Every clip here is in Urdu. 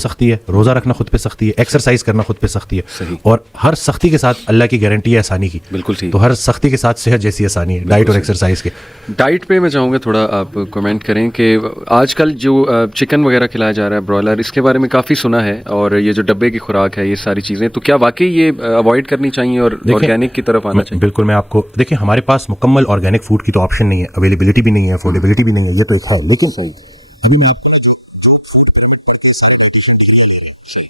سختی ہے, روزہ رکھنا خود پہ سختی ہے, ایکسرسائز کرنا خود پہ سختی ہے, اور ہر سختی کے ساتھ اللہ کی گارنٹی ہے آسانی کی. بالکل ٹھیک. تو ہر سختی کے ساتھ صحت جیسی آسانی ہے ڈائٹ اور ایکسرسائز کے. ڈائٹ پہ میں چاہوں گا تھوڑا آپ کمنٹ کریں کہ آج کل جو چکن وغیرہ کھلایا جا رہا ہے برائلر, اس کے بارے میں کافی سنا ہے, اور یہ جو ڈبے کی خوراک ہے, یہ ساری چیزیں, تو کیا واقعی یہ اوائڈ کرنی چاہیے اور آرگینک کی طرف آنا چاہیے؟ بالکل. میں آپ کو دیکھیں, ہمارے پاس مکمل آرگینک فوڈ کی تو آپشن نہیں ہے, اویلیبلٹی بھی نہیں ہے, افورڈیبلٹی بھی نہیں ہے, یہ تو ایک ہے. لیکن ابھی میں آپ کو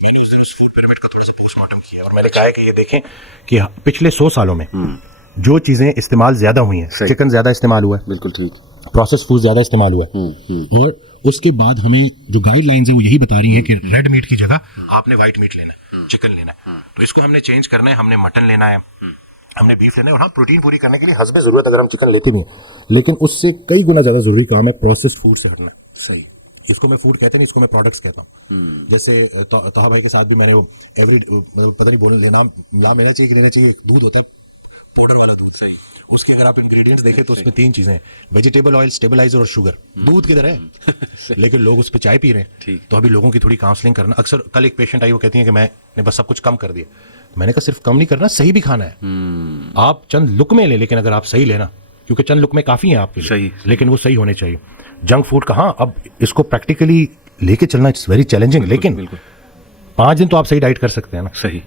میں نے اس فوڈ پیرامڈ کا تھوڑا سا پوسٹ مارٹم کیا, اور میں نے کہا ہے کہ یہ دیکھیں کہ پچھلے 100 سالوں میں جو چیزیں استعمال زیادہ ہوئی ہیں, چکن زیادہ استعمال ہوا ہے, بالکل ٹھیک, پروسیس فوڈ زیادہ استعمال ہوا ہے, اور اس کے بعد ہمیں جو گائیڈ لائنز ہیں وہ یہی بتا رہی ہیں کہ ریڈ میٹ کی جگہ آپ نے وائٹ میٹ لینا ہے, چکن لینا ہے. تو اس کو ہم نے چینج کرنا ہے, ہم نے مٹن لینا ہے, ہم نے بیف لینا ہے, اور ہاں پروٹین پوری کرنے کے لیے حسب ضرورت اگر ہم چکن لیتے بھی ہیں, لیکن اس سے کئی گنا زیادہ ضروری کام ہے پروسیس فوڈ سے ہٹنا. صحیح. اس کو میں فوڈ کہتے نہیں, اس کو میں پروڈکٹس کہتا ہوں. جیسے طاہا بھائی کے ساتھ بھی میں نے پتہ نہیں بولنے نام لینا چاہیے کہ لینا چاہیے, دودھ ہوتا ہے پاؤڈر والا دودھ. صحیح. اس کی اگر آپ انگریڈینٹس دیکھیں تو اس میں 3 چیزیں ہیں, ویجیٹیبل آئل, اسٹیبلائزر اور شوگر. دودھ کدھر ہے, لیکن لوگ اس پہ چائے پی رہے ہیں. تو ابھی لوگوں کی تھوڑی کاؤنسلنگ کرنا. اکثر کل ایک پیشنٹ آئی, وہ کہتی ہیں کہ میں نے بس سب کچھ کم کر دیا. میں نے کہا صرف کم نہیں کرنا, صحیح بھی کھانا ہے. آپ چند لقمے لیں, لیکن اگر آپ صحیح لینا, کیونکہ چند لقمے کافی ہیں آپ کے لیے, لیکن وہ صحیح ہونے چاہیے. جنک فوڈ کہاں, اب اس کو پریکٹیکلی لے کے چلنا اٹس ویری چیلنجنگ, لیکن 5 دن تو آپ صحیح ڈائٹ کر سکتے ہیں نا. صحیح.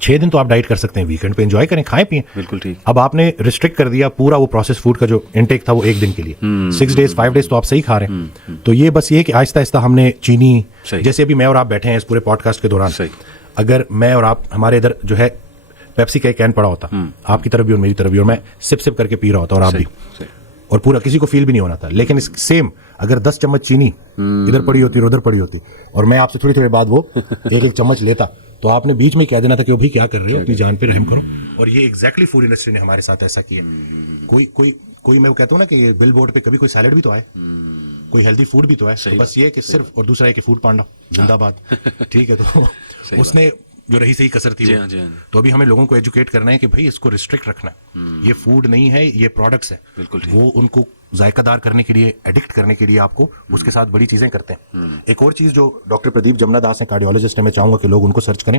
6 دن تو آپ ڈائٹ کر سکتے ہیں, ویکینڈ پہ انجوائے کریں, کھائیں پئیں. بالکل ٹھیک. اب آپ نے ریسٹرکٹ کر دیا پورا وہ پروسیس فوڈ کا جو انٹیک تھا وہ 1 دن کے لیے, 6 days 5 days تو آپ صحیح کھا رہے ہیں. تو یہ بس یہ ہے کہ آہستہ آہستہ ہم نے چینی, جیسے ابھی میں اور آپ بیٹھے ہیں اس پورے پوڈ کاسٹ کے دوران, اگر میں اور آپ, ہمارے ادھر جو ہے پیپسی کا ایک کین پڑا ہوتا, آپ کی طرف بھی اور میری طرف بھی, اور میں سپ سپ کر کے پی رہا ہوتا, اور آپ بھی, اور پورا کسی کو فیل بھی نہیں ہونا تھا. لیکن اس سیم اگر 10 چمچ چینی ادھر پڑی ہوتی اور ادھر پڑی ہوتی, اور میں آپ سے تھوڑی بعد وہ ایک چمچ لیتا, تو آپ نے بیچ میں کہہ دینا تھا کہ وہ بھی کیا کر رہے ہو, اپنی جان پہ رحم کرو. اور یہ ایگزیکٹلی فوڈ انڈسٹری نے ہمارے ساتھ ایسا کیا. کوئی میں وہ کہتا ہوں نا کہ بل بورڈ پہ کبھی کوئی سیلڈ بھی تو آئے, کوئی ہیلدی فوڈ بھی تو ہے. بس یہ کہ صرف, اور دوسرا ہے کہ فوڈ پانڈا زندہ باد, ٹھیک ہے. تو اس نے جو رہی صحیح کسر تھی, تو ابھی ہمیں لوگوں کو ایجوکیٹ کرنا ہے کہ بھائی اس کو ریسٹرکٹ رکھنا ہے. یہ فوڈ نہیں ہے, یہ پروڈکٹس ہے. وہ ان کو ذائقہ دار کرنے کے لیے, ایڈکٹ کرنے کے لیے آپ کو اس کے ساتھ بڑی چیزیں کرتے ہیں. ایک اور چیز جو ڈاکٹر پردیپ جمنا داس ہیں, کارڈیولوجسٹ ہیں, میں چاہوں گا کہ لوگ ان کو سرچ کریں.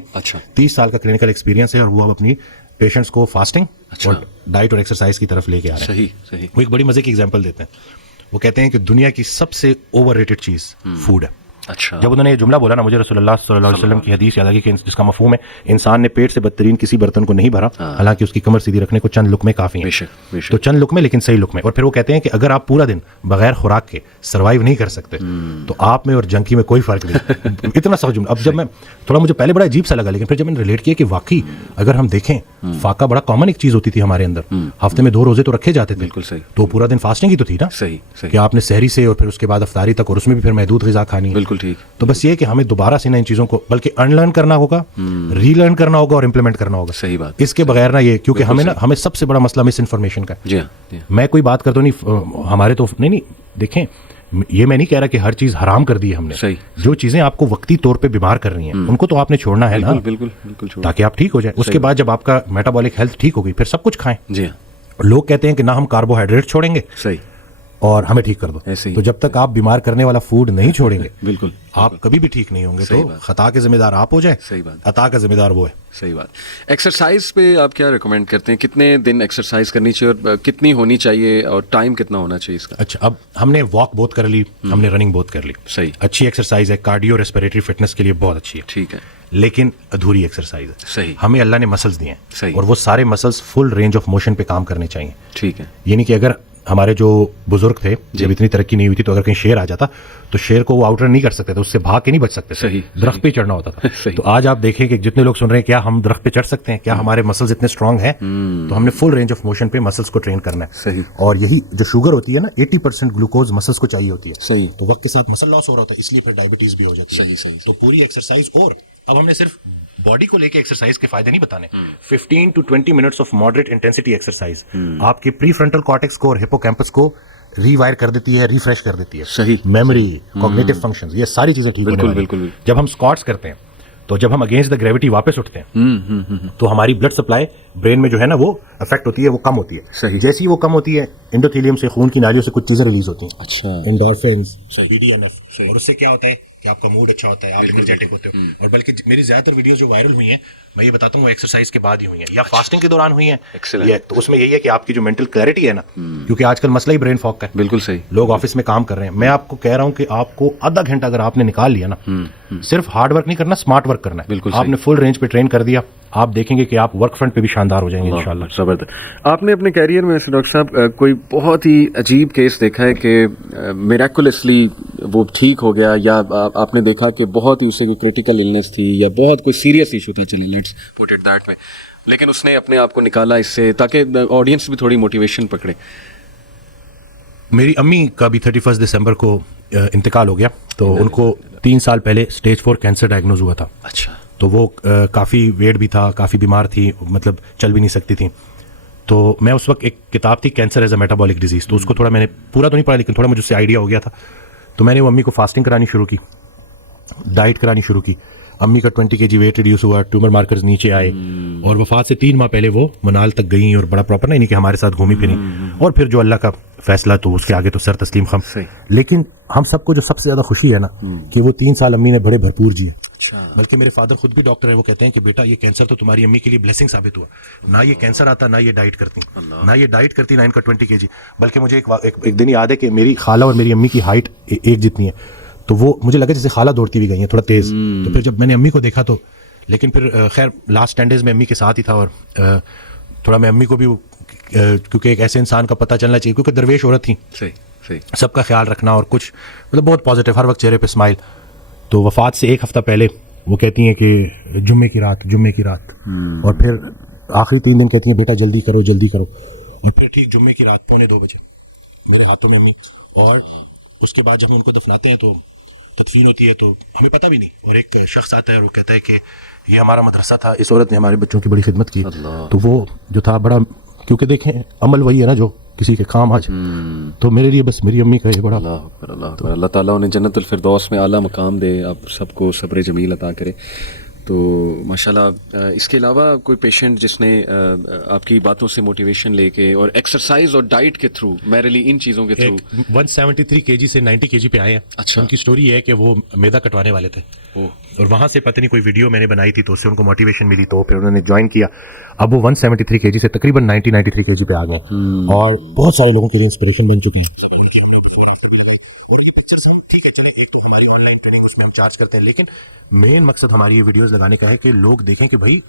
30 سال کا کلینکل ایکسپیرینس ہے, اور وہ اب اپنی پیشنٹس کو فاسٹنگ اور ڈائٹ اور ایکسرسائز کی طرف لے کے آ رہے ہیں. وہ ایک بڑی مزے کی ایگزامپل دیتے ہیں. وہ کہتے ہیں کہ دنیا کی سب سے اوور ریٹڈ چیز فوڈ ہے. جب انہوں نے یہ جملہ بولا نا, مجھے رسول اللہ صلی اللہ علیہ وسلم کی حدیث یاد آ گئی, کہ جس کا مفہوم ہے انسان نے پیٹ سے بدترین کسی برتن کو نہیں بھرا, حالانکہ اس کی کمر سیدھی رکھنے کو چند لقمے کافی ہیں. تو چند لقمے, لیکن صحیح لقمے. اور پھر وہ کہتے ہیں کہ اگر آپ پورا دن بغیر خوراک کے سروائیو نہیں کر سکتے, تو آپ میں اور جنکی میں کوئی فرق نہیں. اتنا سخت جملہ. اب جب میں تھوڑا, مجھے پہلے بڑا عجیب سا لگا, لیکن پھر جب میں نے ریلیٹ کیا کہ واقعی اگر ہم دیکھیں, فاقہ بڑا کامن ایک چیز ہوتی تھی ہمارے اندر, ہفتے میں 2 روزے تو رکھے جاتے تھے, تو پورا دن فاسٹنگ ہی تو تھی نا, کہ آپ نے سحری سے اور پھر اس کے بعد افطاری تک, اور اس میں بھی پھر محدود غذا کھانی. بالکل ٹھیک. تو بس یہ کہ ہمیں دوبارہ سے ان چیزوں کو بلکہ ان لرن کرنا ہوگا, ری لرن کرنا ہوگا, اور امپلیمنٹ کرنا ہوگا. صحیح بات. اس کے بغیر نا یہ, کیونکہ ہمیں سب سے بڑا مسئلہ مس انفارمیشن کا ہے. میں کوئی بات کرتا نہیں, ہمارے تو نہیں, دیکھیں یہ میں نہیں کہہ رہا کہ ہر چیز حرام کر دی ہے ہم نے. جو چیزیں آپ کو وقتی طور پہ بیمار کر رہی ہیں, ان کو تو آپ نے چھوڑنا ہے نا, تاکہ آپ ٹھیک ہو جائیں. اس کے بعد جب آپ کا میٹابولک ہیلتھ ٹھیک ہو گئی, پھر سب کچھ کھائیں. لوگ کہتے ہیں کہ نہ ہم کاربوہائیڈریٹ چھوڑیں گے اور ہمیں ٹھیک کر دو. تو جب تک آپ بیمار کرنے والا فوڈ نہیں چھوڑیں گے, بالکل آپ کبھی بھی ٹھیک نہیں ہوں گے. تو خطا کے ذمہ دار آپ ہو جائیں, عطا کا ذمہ دار وہ ہے. صحیح بات. ایکسرسائز پہ آپ کیا ریکمینڈ کرتے ہیں, کتنے دن ایکسرسائز کرنی چاہیے, اور کتنی ہونی چاہیے, اور ٹائم کتنا ہونا چاہیے اس کا؟ اچھا, اب ہم نے واک بہت کر لی, ہم نے رننگ بہت کر لی. صحیح, اچھی ایکسرسائز ہے, کارڈیو ریسپیریٹری فٹنس کے لیے بہت اچھی ہے. ٹھیک ہے, لیکن ادھوری ایکسرسائز ہے. صحیح, ہمیں اللہ نے مسلز دیے ہیں, اور وہ سارے muscles full range of motion پہ کام کرنے چاہیے. ٹھیک ہے, یعنی کہ اگر ہمارے جو بزرگ تھے, جب اتنی ترقی نہیں ہوئی تھی, تو اگر کہیں شیر آ جاتا تو شیر کو وہ آؤٹ رن نہیں کر سکتے تھے, اس سے بھاگ کے نہیں بچ سکتے تھے, درخت پہ چڑھنا ہوتا تھا. تو آج آپ دیکھیں کہ جتنے لوگ سن رہے ہیں, کیا ہم درخت پہ چڑھ سکتے ہیں, کیا ہمارے مسلز اتنے اسٹرانگ ہیں؟ تو ہم نے فل رینج آف موشن پہ مسلز کو ٹرین کرنا ہے. اور یہی جو شوگر ہوتی ہے نا, 80% گلوکوز مسلز کو چاہیے ہوتی ہے. صحیح, تو وقت کے ساتھ مسل لاس ہو رہا ہوتا ہے, اس لیے پھر ڈائبٹیز بھی ہو جاتی ہے. صحیح, تو پوری ایکسرسائز. اور اب ہم نے صرف باڈی کو لے کے ایکسرسائز کے فائدے نہیں بتانے, 15 to 20 minutes of moderate intensity exercise آپ کے پری فرنٹل کارٹیکس کو اور ہپوکیمپس کو ری وائر کر دیتی ہے, ریفریش کر دیتی ہے. صحیح, میموری, کوگنیٹو فنکشنز, یہ ساری چیزیں ٹھیک ہونے والی ہیں. جب ہم اسکواٹس کرتے ہیں, تو جب ہم اگینسٹ دا گریوٹی واپس اٹھتے ہیں, تو ہماری بلڈ سپلائی برین میں جو ہے نا وہ افیکٹ ہوتی ہے وہ کم ہوتی ہے. جیسی وہ کم ہوتی ہے انڈوتھیلیم سے خون کی نالیوں سے کچھ چیزیں ریلیز ہوتی ہیں. اچھا. انڈورفنز, BDNF, اور اس سے کیا ہوتا ہے کہ آپ کا موڈ اچھا ہوتا ہے, آپ انرجیٹک ہوتے ہو. اور بلکہ میری زیادہ تر ویڈیوز جو وائرل ہوئی ہیں میں یہ بتاتا ہوں وہ ایکسرسائز کے بعد ہی ہوئی ہیں یا فاسٹنگ کے دوران ہوئی ہیں. تو اس میں یہی ہے کہ آپ کی جو مینٹل کلیئرٹی ہے نا, کیونکہ آج کل مسئلہ ہی برین فاگ کا ہے. بالکل صحیح. لوگ آفس میں کام کر رہے ہیں, میں آپ کو کہہ رہا ہوں کہ آپ کو آدھا گھنٹہ اگر آپ نے نکال لیا نا, صرف ہارڈ ورک نہیں کرنا, اسمارٹ ورک کرنا ہے. بالکل آپ نے فل رینج پہ ٹرین کر دیا, آپ دیکھیں گے کہ آپ ورک فرنٹ پہ بھی شاندار ہو جائیں گے انشاءاللہ. زبردست. آپ نے اپنے کیریئر میں ویسے ڈاکٹر صاحب کوئی بہت ہی عجیب کیس دیکھا ہے کہ میریکولسلی وہ ٹھیک ہو گیا, یا آپ نے دیکھا کہ بہت ہی اسے کوئی کریٹیکل النس تھی یا بہت کوئی سیریس ایشو تھا, چلیں let's put it that way, لیکن اس نے اپنے آپ کو نکالا اس سے تاکہ آڈینس بھی تھوڑی موٹیویشن پکڑے؟ میری امی کا بھی 31 دسمبر کو انتقال ہو گیا, تو ان کو 3 سال پہلے اسٹیج 4 کینسر ڈائگنوز ہوا تھا. اچھا. تو وہ کافی ویٹ بھی تھا, کافی بیمار تھی, مطلب چل بھی نہیں سکتی تھیں. تو میں اس وقت ایک کتاب تھی cancer as a metabolic disease, تو اس کو تھوڑا میں نے پورا تو نہیں پڑھا لیکن تھوڑا مجھے اس سے آئیڈیا ہو گیا تھا. تو میں نے وہ امی کو فاسٹنگ کرانی شروع کی, ڈائٹ کرانی شروع کی. امی کا 20 kg ویٹ ریڈیوس ہوا, ٹیومر مارکرز نیچے آئے, اور وفات سے 3 ماہ پہلے وہ منال تک گئیں اور بڑا پراپر نہیں کہ ہمارے ساتھ گھومی پھری, اور پھر جو اللہ کا فیصلہ تو اس کے آگے تو سر تسلیم خم. لیکن ہم سب کو جو سب سے زیادہ خوشی ہے نا کہ وہ 3 سال امی نے بڑے بھرپور جیے. بلکہ میرے فادر خود بھی ڈاکٹر ہیں, وہ کہتے ہیں کہ بیٹا یہ کینسر تو تمہاری امی کے لیے بلیسنگ ثابت ہوا, نہ یہ کینسر آتا نہ یہ ڈائٹ کرتی نہ ان کا 20 kg. بلکہ مجھے ایک دن یاد ہے کہ میری خالہ اور میری امی کی ہائٹ ایک جتنی ہے, تو وہ مجھے لگا جیسے خالہ دوڑتی بھی گئی ہیں تھوڑا تیز. تو پھر جب میں نے امی کو دیکھا تو, لیکن پھر خیر لاسٹ 10 days میں امی کے ساتھ ہی تھا, اور تھوڑا میں امی کو بھی کیونکہ ایک ایسے انسان کا پتہ چلنا چاہیے, کیونکہ درویش عورت تھیں, سب کا خیال رکھنا اور کچھ مطلب بہت پازیٹیو, ہر وقت چہرے پہ اسمائل. تو وفات سے 1 ہفتہ پہلے وہ کہتی ہیں کہ جمعے کی رات, اور پھر آخری 3 دن کہتی ہیں بیٹا جلدی کرو, اور پھر ٹھیک جمعے کی رات 2:45 بجے میرے ہاتھوں میں امی, اور اس کے بعد جب ہم ان کو دفناتے ہیں تو تدفین ہوتی ہے تو ہمیں پتہ بھی نہیں, اور ایک شخص آتا ہے اور وہ کہتا ہے کہ یہ ہمارا مدرسہ تھا, اس عورت نے ہمارے بچوں کی بڑی خدمت کی. تو وہ جو تھا بڑا, کیونکہ دیکھیں عمل وہی ہے نا جو کسی کے کام آج, تو میرے لیے بس میری امی کا یہ بڑا. اللہ تعالیٰ انہیں جنت الفردوس میں اعلیٰ مقام دے, آپ سب کو صبر جمیل عطا کرے. تو ماشاءاللہ اس کے علاوہ کوئی پیشنٹ جس نے آپ کی باتوں سے موٹیویشن لے کے اور ایکسرسائز اور ڈائٹ کے تھرو, میرلی ان چیزوں کے تھرو 173 kg سے 90 kg پہ آئے ہیں. اچھا. ان کی سٹوری یہ ہے کہ وہ میدا کٹوانے والے تھے, اور وہاں سے پتہ نہیں کوئی ویڈیو میں نے بنائی تھی تو اس سے ان کو موٹیویشن ملی, تو پھر انہوں نے جوائن کیا. اب وہ 173 kg سے تقریباً 93 kg پہ آ گئے, اور بہت سارے لوگوں کے لیے انسپریشن بن چکی ہے. چارج کرتے ہیں, لیکن مین مقصد ہماری یہ ویڈیوز لگانے کا ہے کہ لوگ دیکھیں کہ بھائی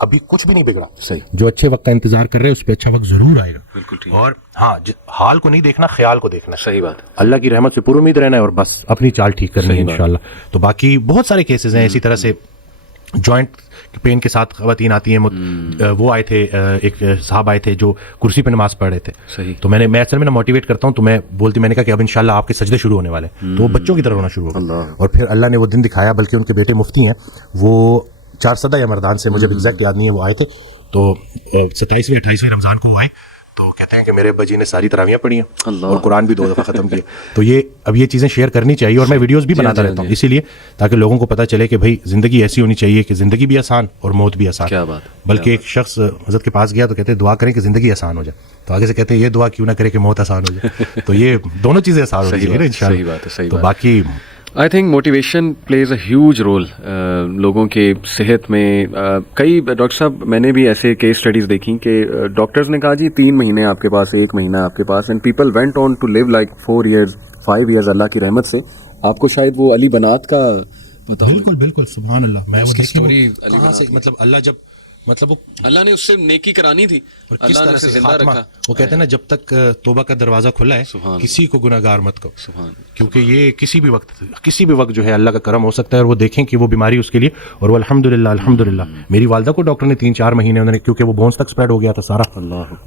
ابھی کچھ بھی نہیں بگڑا. صحیح. جو اچھے وقت کا انتظار کر رہے ہیں اس پہ اچھا وقت ضرور آئے گا. بالکل ٹھیک. اور ہاں حال کو نہیں دیکھنا, خیال کو دیکھنا. صحیح بات. اللہ کی رحمت سے پر امید رہنا ہے اور بس اپنی چال ٹھیک کرنی ہے انشاءاللہ. تو باقی بہت سارے کیسز ہیں اسی طرح سے, جوائنٹ پین کے ساتھ خواتین آتی ہیں. وہ آئے تھے, ایک صاحب آئے تھے جو کرسی پہ نماز پڑھ رہے تھے. صحیح. تو میں اصل میں نا موٹیویٹ کرتا ہوں, تو میں نے کہا کہ اب انشاءاللہ آپ کے سجدے شروع ہونے والے ہیں, تو وہ بچوں کی طرح ہونا شروع ہو گئے. اور پھر اللہ نے وہ دن دکھایا, بلکہ ان کے بیٹے مفتی ہیں, وہ 4 یا مردان سے, مجھے ایگزیکٹ یاد نہیں ہے, وہ آئے تھے. تو 27ویں 28ویں رمضان کو وہ آئے, تو کہتے ہیں کہ میرے ابا جی نے ساری تراویحیں پڑھی ہیں اور قرآن بھی 2 دفعہ ختم کیا. تو اب یہ چیزیں شیئر کرنی چاہیے, اور میں ویڈیوز بھی بناتا رہتا ہوں اسی لیے, تاکہ لوگوں کو پتہ چلے کہ بھائی زندگی ایسی ہونی چاہیے کہ زندگی بھی آسان اور موت بھی آسان. کیا بات. بلکہ ایک شخص حضرت کے پاس گیا تو کہتے ہیں دعا کریں کہ زندگی آسان ہو جائے, تو آگے سے کہتے ہیں یہ دعا کیوں نہ کرے کہ موت آسان ہو جائے. تو یہ دونوں چیزیں آسان ہونی چاہیے انشاءاللہ. تو باقی I think motivation plays a huge role لوگوں کے صحت میں. کئی ڈاکٹر صاحب میں نے بھی ایسے کیس اسٹڈیز دیکھیں کہ ڈاکٹرز نے کہا جی 3 مہینے آپ کے پاس, 1 مہینہ آپ کے پاس, and people went on to live like 4 years 5 years اللہ کی رحمت سے. آپ کو شاید وہ علی بنات کا پتہ ہو. بالکل سبحان اللہ. میں اس کی اسٹوری کہاں سے, مطلب اللہ جب اللہ نے اس سے نیکی کرانی تھی, کس طرح سے زندہ رکھا. وہ کہتے ہیں نا جب تک توبہ کا دروازہ کھلا ہے کسی کو گناہگار مت کہو, کیونکہ یہ کسی بھی وقت جو ہے اللہ کا کرم ہو سکتا ہے. اور وہ دیکھیں کہ وہ بیماری اس کے لیے, اور وہ الحمدللہ میری والدہ کو ڈاکٹر نے 3-4 مہینے انہوں نے, کیونکہ وہ بونس تک اسپریڈ ہو گیا تھا سارا,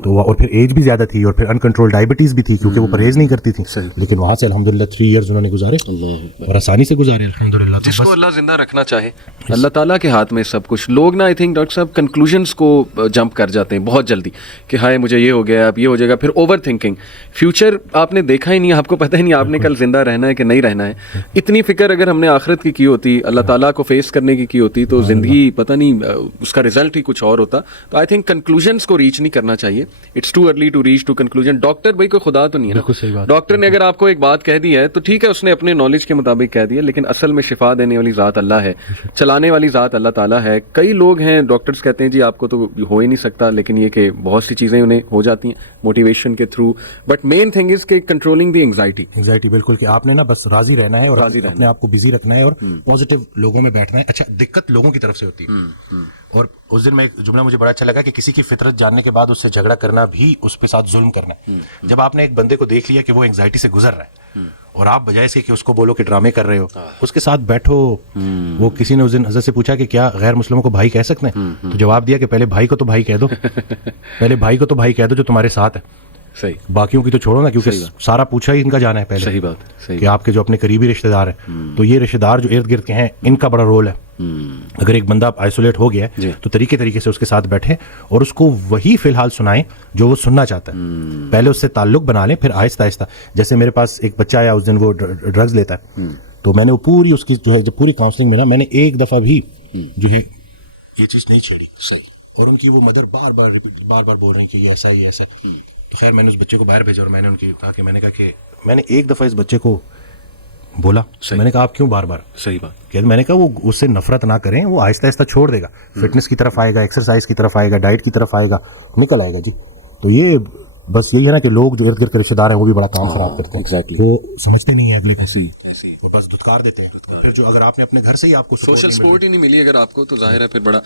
تو اور پھر ایج بھی زیادہ تھی, اور پھر انکنٹرول ڈائبٹیز بھی تھی کیونکہ وہ پرہیز نہیں کرتی تھی. لیکن وہاں سے الحمدللہ 3 years انہوں نے گزارے اور آسانی سے گزارے الحمدللہ. جس کو اللہ زندہ رکھنا چاہے, اللہ تعالیٰ کے ہاتھ میں سب کچھ. لوگ نا آئی تھنک ڈاکٹر صاحب کنکلوژنس کو جمپ کر جاتے ہیں بہت جلدی کہ ہائے مجھے یہ ہو گیا اب یہ ہو جائے گا, پھر اوور تھنکنگ, فیوچر آپ نے دیکھا ہی نہیں, آپ کو پتہ ہی نہیں آپ نے کل زندہ رہنا ہے کہ نہیں رہنا ہے. اتنی فکر اگر ہم نے آخرت کی ہوتی, اللہ تعالیٰ کو فیس کرنے کی ہوتی, تو زندگی پتہ نہیں اس کا رزلٹ ہی کچھ اور ہوتا. تو آئی تھنک کنکلوژنس کو ریچ نہیں کرنا چاہیے. It's too early to reach to conclusion. Doctor بھائی کوئی خدا تو نہیں ہے نا, ڈاکٹر نے اگر آپ کو ایک بات کہہ دی ہے تو ٹھیک ہے, اس نے اپنے نالج کے مطابق کہہ دیا, لیکن اصل میں شفا دینے والی ذات اللہ ہے, چلانے والی ذات اللہ تعالیٰ ہے. کئی لوگ ہیں ڈاکٹرز کہتے ہیں جی آپ کو تو ہو ہی نہیں سکتا, لیکن یہ کہ بہت سی چیزیں انہیں ہو جاتی ہیں موٹیویشن کے through. But main thing is کہ کنٹرولنگ دی انگزائٹی بالکل, کہ آپ نے نا بس راضی رہنا ہے اور اپنے آپ کو بزی رکھنا ہے اور پازیٹیو لوگوں میں بیٹھنا ہے. اچھا, دقت لوگوں کی طرف سے ہوتی ہے, اور اس دن میں ایک جملہ مجھے بڑا اچھا لگا کہ کسی کی فطرت جاننے کے بعد اس سے جھگڑا کرنا بھی اس کے ساتھ ظلم کرنا ہے. جب آپ نے ایک بندے کو دیکھ لیا کہ وہ انگزائٹی سے گزر رہا ہے اور آپ بجائے سے کہ اس کو بولو کہ ڈرامے کر رہے ہو, اس کے ساتھ بیٹھو. وہ کسی نے اس دن حضرت سے پوچھا کہ کیا غیر مسلموں کو بھائی کہہ سکتے ہیں, تو جواب دیا کہ پہلے بھائی کو تو بھائی کہہ دو, پہلے بھائی کو تو بھائی کہہ دو جو تمہارے ساتھ ہے, صحیح, باقیوں کی تو چھوڑو نا, کیونکہ سارا پوچھا ہی ان کا جانا ہے پہلے. صحیح بات, کہ آپ کے جو اپنے قریبی رشتہ دار ہیں, تو یہ رشتہ دار جو ارد گرد کے ہیں ان کا بڑا رول ہے. اگر ایک بندہ آئسولیٹ ہو گیا ہے تو طریقے سے اس کے ساتھ بیٹھیں اور اس کو وہی فی الحال سنائیں جو وہ سننا چاہتا ہے. پہلے اس سے تعلق بنا لیں, پھر آہستہ آہستہ. جیسے میرے پاس ایک بچہ آیا اس دن, وہ ڈرگز لیتا ہے, تو میں نے وہ پوری اس کی جو ہے, جب پوری کاؤنسلنگ میں نا میں نے ایک دفعہ بھی جو ہے یہ چیز نہیں چھیڑی. صحیح. اور ان کی وہ مدر بار بار بول رہی کہ یہ ایسا ہے یہ ایسا ہے. تو خیر میں نے اس بچے کو باہر بھیجا اور میں نے ان کی کہا کہ میں نے ایک دفعہ اس بچے کو بولا, میں نے کہا آپ کیوں بار بار. صحیح بات. کہ میں نے کہا وہ اس سے نفرت نہ کریں, وہ آہستہ آہستہ چھوڑ دے گا, فٹنس کی طرف آئے گا, ایکسرسائز کی طرف آئے گا, ڈائٹ کی طرف آئے گا, نکل آئے گا. جی تو یہ بس یہی ہے نا کہ لوگ جو ارد گرد کے رشتہ دار ہیں وہ بھی بڑا کام خراب کرتے ہیں. وہ سمجھتے نہیں ہیں اگلے کا, وہ بس دھتکار دیتے ہیں. پھر جو اگر آپ نے اپنے گھر سے ہی آپ کو سوشل سپورٹ ہی نہیں ملی اگر آپ کو, تو ظاہر ہے پھر بڑا